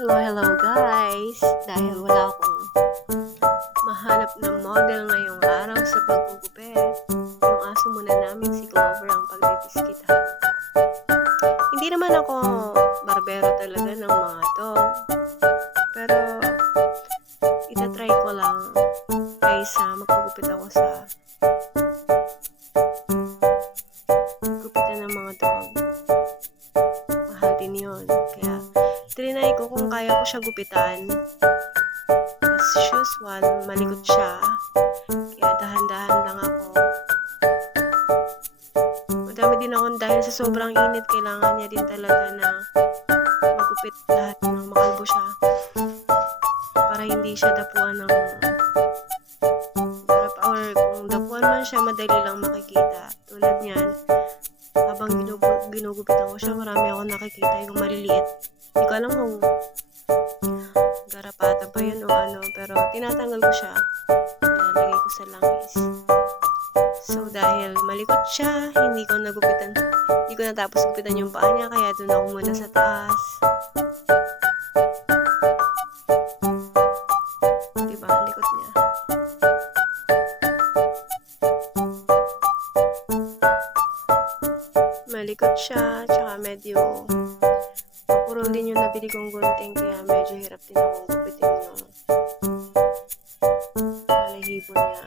Hello, hello guys! Dahil wala akong mahanap na model ngayong araw sa paggugupit, yung aso muna namin si Clover ang pagdidiskitahan ko. Hindi naman ako barbero talaga ng mga dog, pero itatry ko lang kaysa magpagupit ako sa gupitan ng mga dog. Mahal din yun, kaya trinay ko kung kaya ko siya gupitan. As usual, malikot siya. Kaya dahan-dahan lang ako. Madami din ako dahil sa sobrang init, kailangan niya din talaga na magupit lahat ng makalbo siya. Para hindi siya dapuan ng garap, or kung dapuan man siya, madali lang makikita. Tulad niyan, habang ginugupitan ko siya, marami ako nakikita yung maliliit. Hindi ko alam kung garapata ba yun o ano, pero tinatanggal ko siya. Nilalagay ko sa langis. So, dahil malikot siya, hindi ko natapos gupitan yung paa niya, kaya doon ako muna sa taas. Diba, likot niya. Malikot siya, tsaka medyo mapurol din yung nabili kong gunting, kaya medyo hirap din akong gupitin yung balahibo niya.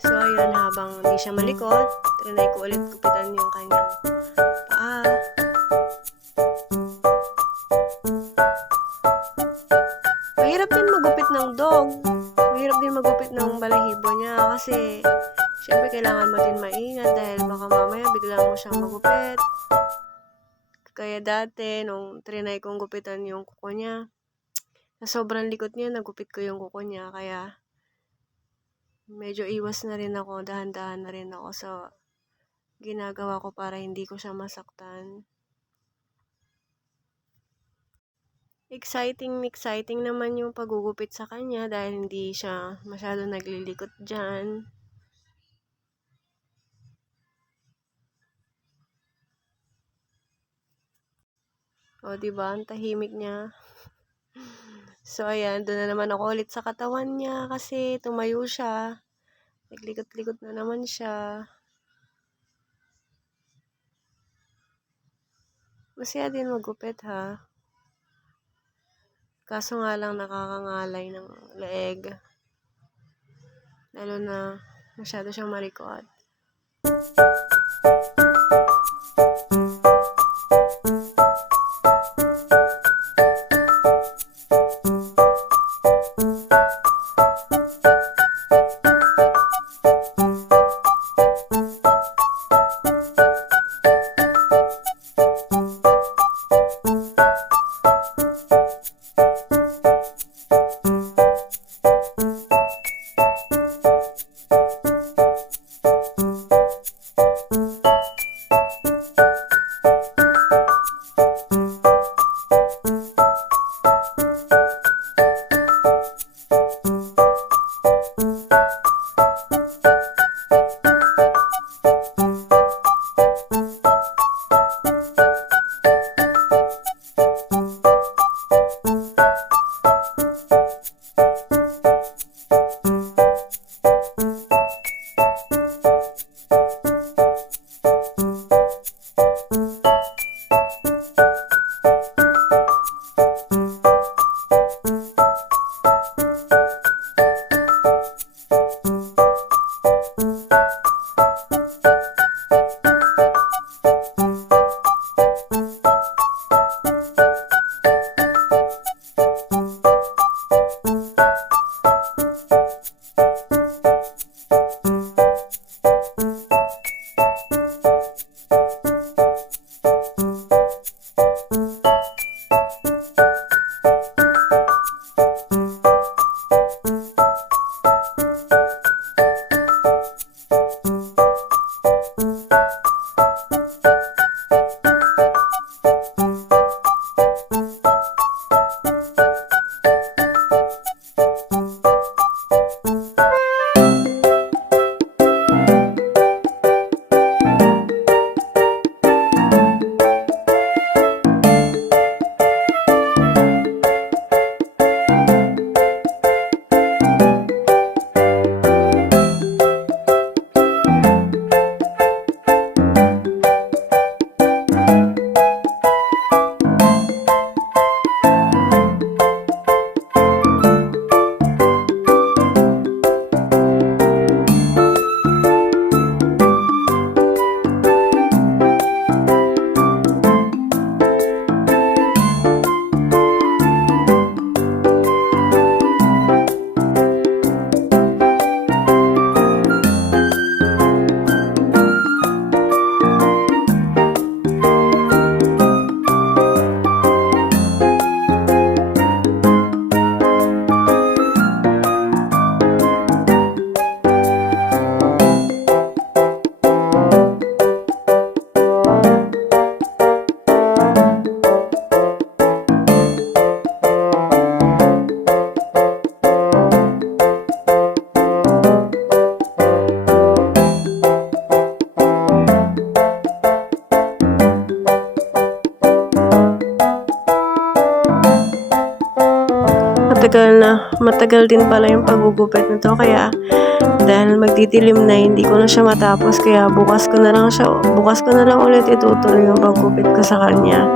So, ayun, habang hindi siya malikot, trinay ko ulit gupitan yung kanyang paa. Mahirap din magupit ng dog. Mahirap din magupit ng balahibo niya kasi syempre kailangan mo din maingat dahil baka mamaya bigla mo siyang magupit. Kaya dati, nung trinay kong gupitan yung kuko niya, sa sobrang likot niya, nagupit ko yung kuko niya. Kaya medyo iwas na rin ako, dahan-dahan na rin ako sa ginagawa ko para hindi ko siya masaktan. Exciting naman yung pagugupit sa kanya dahil hindi siya masyado naglilikot dyan. O, diba? Ang tahimik niya. So, ayan. Doon na naman ako ulit sa katawan niya kasi tumayo siya. Naglikot-likot na naman siya. Masaya din magupit, ha? Kaso nga lang nakakangalay ng leeg. Lalo na masyado siyang marikot. matagal din pala yung pagugupit nito, kaya dahil magdidilim na hindi ko na siya matapos, kaya bukas ko na lang ulit itutuloy yung paggupit ko sa kanya.